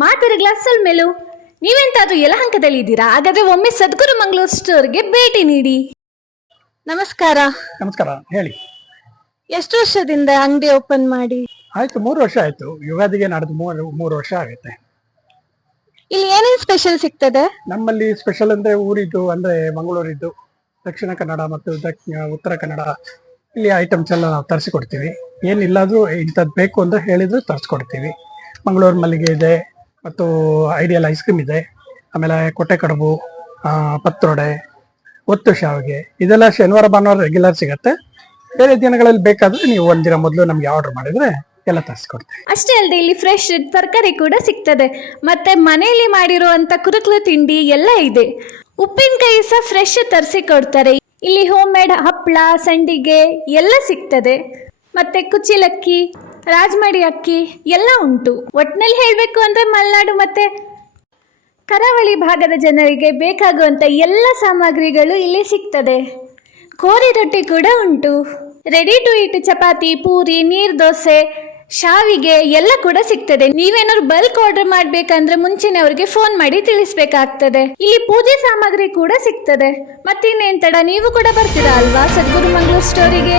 ಮಾತರ ಗ್ಲಾಸಲ್ ಮೇಲೂ ನೀವೆಂತಾದ್ರೂ ಯಲಹಂಕದಲ್ಲಿ ಇದ್ದೀರಾ? ಹಾಗಾದ್ರೆ ಒಮ್ಮೆ ಸದ್ಗುರು ಮಂಗಳೂರು ಸ್ಟೋರ್ಗೆ ಭೇಟಿ ನೀಡಿ. ನಮಸ್ಕಾರ. ನಮಸ್ಕಾರ, ಹೇಳಿ. ಎಷ್ಟು ವರ್ಷದಿಂದ ಅಂಗಡಿ ಓಪನ್ ಮಾಡಿ? ಆಯ್ತು, 3 ವರ್ಷ ಆಯ್ತು. ಯುಗಾದಿಗೆ ನಡೆದು 3 ವರ್ಷ ಆಗುತ್ತೆ. ಇಲ್ಲಿ ಏನೇನ್ ಸ್ಪೆಷಲ್ ಸಿಗ್ತದೆ? ನಮ್ಮಲ್ಲಿ ಸ್ಪೆಷಲ್ ಅಂದ್ರೆ ಊರಿದ್ದು, ಅಂದ್ರೆ ಮಂಗಳೂರಿದ್ದು, ದಕ್ಷಿಣ ಕನ್ನಡ ಮತ್ತು ಉತ್ತರ ಕನ್ನಡ ಇಲ್ಲಿ ಐಟಮ್ಸ್ ಎಲ್ಲ ನಾವು ತರಿಸಿಕೊಡ್ತೀವಿ. ಏನಿಲ್ಲಾದ್ರೂ ಇಂಥದ್ದು ಬೇಕು ಅಂದ್ರೆ ಹೇಳಿದ್ರು ತರಿಸ್ಕೊಡ್ತೀವಿ. ಮಂಗಳೂರು ಮಲ್ಲಿಗೆ ಇದೆ, ಮತ್ತು ಐಡಿಯಲ್ ಐಸ್ ಕ್ರೀಮ್ ಇದೆ, ಆಮೇಲೆ ಕೊಟ್ಟೆ ಕಡುಬು, ಪತ್ರೊಡೆ, ಒತ್ತು ಶಾವಿಗೆ, ಇದೆಲ್ಲ ಶನಿವಾರ ಭಾನುವಾರ ರೆಗ್ಯುಲರ್ ಸಿಗತ್ತೆ. ಬೇರೆ ದಿನಗಳಲ್ಲಿ ಬೇಕಾದ್ರೆ ನೀವು ಒಂದಿನ ಮೊದಲು ನಮ್ಗೆ ಆರ್ಡರ್ ಮಾಡಿದ್ರೆ ಎಲ್ಲ ತರಿಸ್ಕೊಡ್ತೀವಿ. ಅಷ್ಟೇ ಅಲ್ಲದೆ ಇಲ್ಲಿ ಫ್ರೆಶ್ ತರಕಾರಿ ಕೂಡ ಸಿಗ್ತದೆ. ಮತ್ತೆ ಮನೆಯಲ್ಲಿ ಮಾಡಿರುವಂತ ಕುರುಕಲು ತಿಂಡಿ ಎಲ್ಲ ಇದೆ. ಉಪ್ಪಿನಕಾಯಿ ಸಹ ಫ್ರೆಶ್ ತರಿಸಿ ಕೊಡ್ತಾರೆ. ಇಲ್ಲಿ ಹೋಮ್ ಮೇಡ್ ಹಪ್ಪಳ, ಸಂಡಿಗೆ ಎಲ್ಲ ಸಿಗ್ತದೆ. ಮತ್ತೆ ಕುಚಿಲಕ್ಕಿ, ರಾಜಮಡಿ ಅಕ್ಕಿ ಎಲ್ಲ ಉಂಟು. ಒಟ್ಟಿನಲ್ಲಿ ಹೇಳಬೇಕು ಅಂದ್ರೆ ಮಲೆನಾಡು ಮತ್ತೆ ಕರಾವಳಿ ಭಾಗದ ಜನರಿಗೆ ಬೇಕಾಗುವಂತ ಎಲ್ಲ ಸಾಮಗ್ರಿಗಳು ಇಲ್ಲಿ ಸಿಗ್ತದೆ. ಕೋರಿ ರೊಟ್ಟಿ ಕೂಡ ಉಂಟು. Ready to eat chapati, puri, neer dosa, ಶಾವಿಗೆ ಎಲ್ಲ ಕೂಡ ಸಿಗ್ತದೆ. ನೀವೇನಾದ್ರು ಬಲ್ಕ್ ಆರ್ಡರ್ ಮಾಡ್ಬೇಕಂದ್ರೆ ಮುಂಚೆನೆ ಅವ್ರಿಗೆ ಫೋನ್ ಮಾಡಿ ತಿಳಿಸ್ಬೇಕಾಗ್ತದೆ. ಇಲ್ಲಿ ಪೂಜೆ ಸಾಮಗ್ರಿ ಕೂಡ ಸಿಗ್ತದೆ. ಮತ್ತಿನ್ನೇನ್ ತಡ, ನೀವು ಕೂಡ ಬರ್ತೀರಾ ಅಲ್ವಾ ಸದ್ಗುರು ಮಂಗಳೂರು ಸ್ಟೋರಿಗೆ?